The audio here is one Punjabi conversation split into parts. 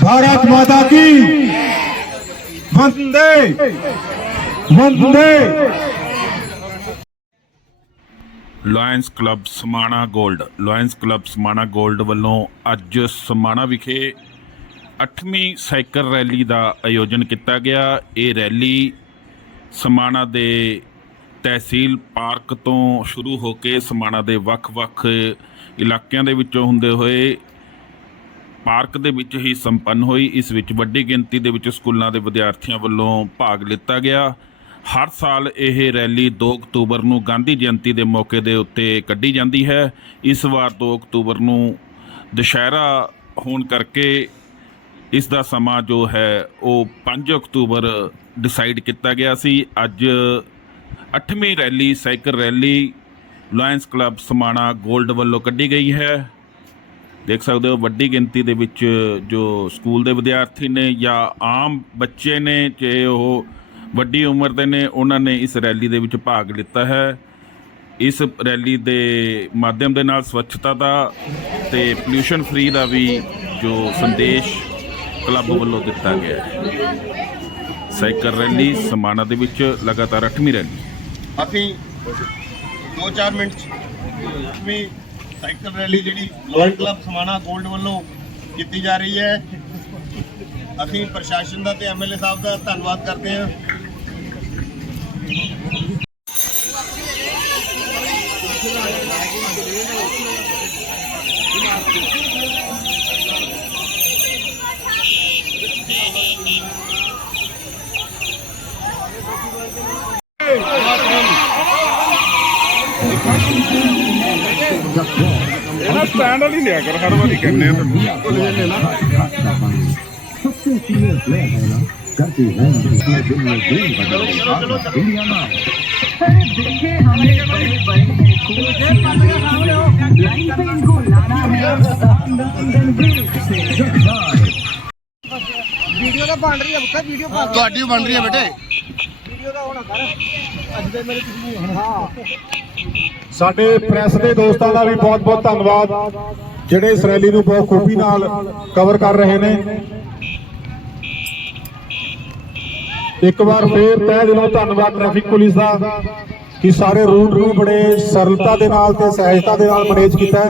भारत माता की। वंदे। वंदे। ਲਾਇਨਸ ਕਲੱਬ ਸਮਾਣਾ 골ਡ ਲਾਇਨਸ ਕਲੱਬ ਸਮਾਣਾ 골ਡ ਵੱਲੋਂ ਅੱਜ ਸਮਾਣਾ ਵਿਖੇ 8ਵੀਂ ਸਾਈਕਲ ਰੈਲੀ ਦਾ ਆਯੋਜਨ ਕੀਤਾ ਗਿਆ। ਇਹ ਰੈਲੀ ਸਮਾਣਾ ਦੇ ਤਹਿਸੀਲ ਪਾਰਕ ਤੋਂ ਸ਼ੁਰੂ ਹੋ ਕੇ ਸਮਾਣਾ ਦੇ ਵੱਖ-ਵੱਖ ਇਲਾਕਿਆਂ ਦੇ ਵਿੱਚੋਂ ਹੁੰਦੇ ਹੋਏ ਪਾਰਕ ਦੇ ਵਿੱਚ ਹੀ ਸੰਪੰਨ ਹੋਈ। ਇਸ ਵਿੱਚ ਵੱਡੀ ਗਿਣਤੀ ਦੇ ਵਿੱਚ ਸਕੂਲਾਂ ਦੇ ਵਿਦਿਆਰਥੀਆਂ ਵੱਲੋਂ ਭਾਗ ਲਿੱਤਾ ਗਿਆ। ਹਰ ਸਾਲ ਇਹ ਰੈਲੀ 2 ਅਕਤੂਬਰ ਨੂੰ ਗਾਂਧੀ ਜਯੰਤੀ ਦੇ ਮੌਕੇ ਦੇ ਉੱਤੇ ਕੱਢੀ ਜਾਂਦੀ ਹੈ। ਇਸ ਵਾਰ 2 ਅਕਤੂਬਰ ਨੂੰ ਦੁਸ਼ਹਿਰਾ ਹੋਣ ਕਰਕੇ ਇਸ ਦਾ ਸਮਾਂ ਜੋ ਹੈ, ਉਹ 5 ਅਕਤੂਬਰ ਡਿਸਾਈਡ ਕੀਤਾ ਗਿਆ ਸੀ। ਅੱਜ 8ਵੀਂ rally, cycle rally lions club Samana 골ਡ ਵੱਲੋਂ ਕੱਢੀ ਗਈ ਹੈ। ਦੇਖ ਸਕਦੇ ਹੋ ਵੱਡੀ ਗਿਣਤੀ ਦੇ ਵਿੱਚ ਜੋ ਸਕੂਲ ਦੇ ਵਿਦਿਆਰਥੀ ਨੇ ਜਾਂ ਆਮ ਬੱਚੇ ਨੇ, ਜੇ ਉਹ ਵੱਡੀ ਉਮਰ ਦੇ ਨੇ, ਉਹਨਾਂ ਨੇ ਇਸ ਰੈਲੀ ਦੇ ਵਿੱਚ ਭਾਗ ਲਿੱਤਾ ਹੈ। ਇਸ ਰੈਲੀ ਦੇ ਮਾਧਿਅਮ ਦੇ ਨਾਲ ਸਵੱਛਤਾ ਦਾ ਤੇ ਪੋਲਿਊਸ਼ਨ ਫ੍ਰੀ ਦਾ ਵੀ ਜੋ ਸੰਦੇਸ਼ ਕਲੱਬ ਵੱਲੋਂ ਦਿੱਤਾ ਗਿਆ ਹੈ। ਸਾਈਕਲ ਰੈਲੀ ਸਮਾਣਾ ਦੇ ਵਿੱਚ ਲਗਾਤਾਰ 8ਵੀਂ ਰੈਲੀ। ਅਸੀਂ 2-4 ਮਿੰਟ ਵੀ ਸਾਈਕਲ ਰੈਲੀ ਜਿਹੜੀ ਲੋਇਨ ਕਲੱਬ ਸਮਾਣਾ 골ਡ ਵੱਲੋਂ ਕੀਤੀ ਜਾ ਰਹੀ ਹੈ। ਅਸੀਂ ਪ੍ਰਸ਼ਾਸਨ ਦਾ ਤੇ ਐਮਐਲਏ ਸਾਹਿਬ ਦਾ ਧੰਨਵਾਦ ਕਰਦੇ ਹਾਂ। ਇਹਨਾਂ ਸਟੈਂਡ ਵਾਲੀ ਲਿਆ ਕਰ ਹਰ ਵਾਰੀ ਕਹਿੰਦੇ ਆ सबसे सीनियर प्लेयर है ना करती है अपने दिल में दिल बदल इंडिया में अरे देखे हमें बड़े बड़े हैं खूब लाइन पे इनको लाना है लंदन ब्रिज से ਵੀਡੀਓ ਤਾਂ ਬਣ ਰਹੀ ਹੈ ਬੱਕਾ ਵੀਡੀਓ ਬਣ ਤੁਹਾਡੀ ਬਣ ਰਹੀ ਹੈ ਬੇਟੇ ਵੀਡੀਓ ਦਾ ਹੋਣਾ ਕਰ ਅੱਜ ਦੇ ਮੇਰੇ ਕਿਸੇ ਨੂੰ ਹਾਂ ਸਾਡੇ ਪ੍ਰੈਸ ਦੇ ਦੋਸਤਾਂ ਦਾ ਵੀ ਬਹੁਤ-ਬਹੁਤ ਧੰਨਵਾਦ, ਜਿਹੜੇ ਇਸ ਰੈਲੀ ਨੂੰ ਬਹੁਤ ਖੂਬੀ ਨਾਲ ਕਵਰ ਕਰ ਰਹੇ ਨੇ। ਇੱਕ ਵਾਰ ਫੇਰ ਤਹਿ ਦਿਲੋਂ ਧੰਨਵਾਦ ਟ੍ਰੈਫਿਕ ਪੁਲਿਸ ਦਾ, ਕਿ ਸਾਰੇ ਰੂਟ ਨੂੰ ਬੜੇ ਸਰਲਤਾ ਦੇ ਨਾਲ ਤੇ ਸਹਿਜਤਾ ਦੇ ਨਾਲ ਮੈਨੇਜ ਕੀਤਾ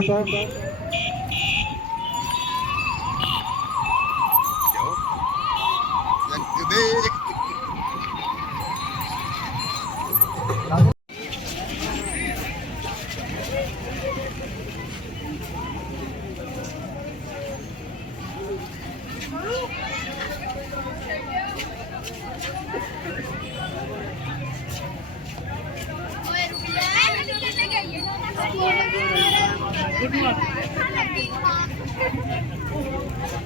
我们这里的路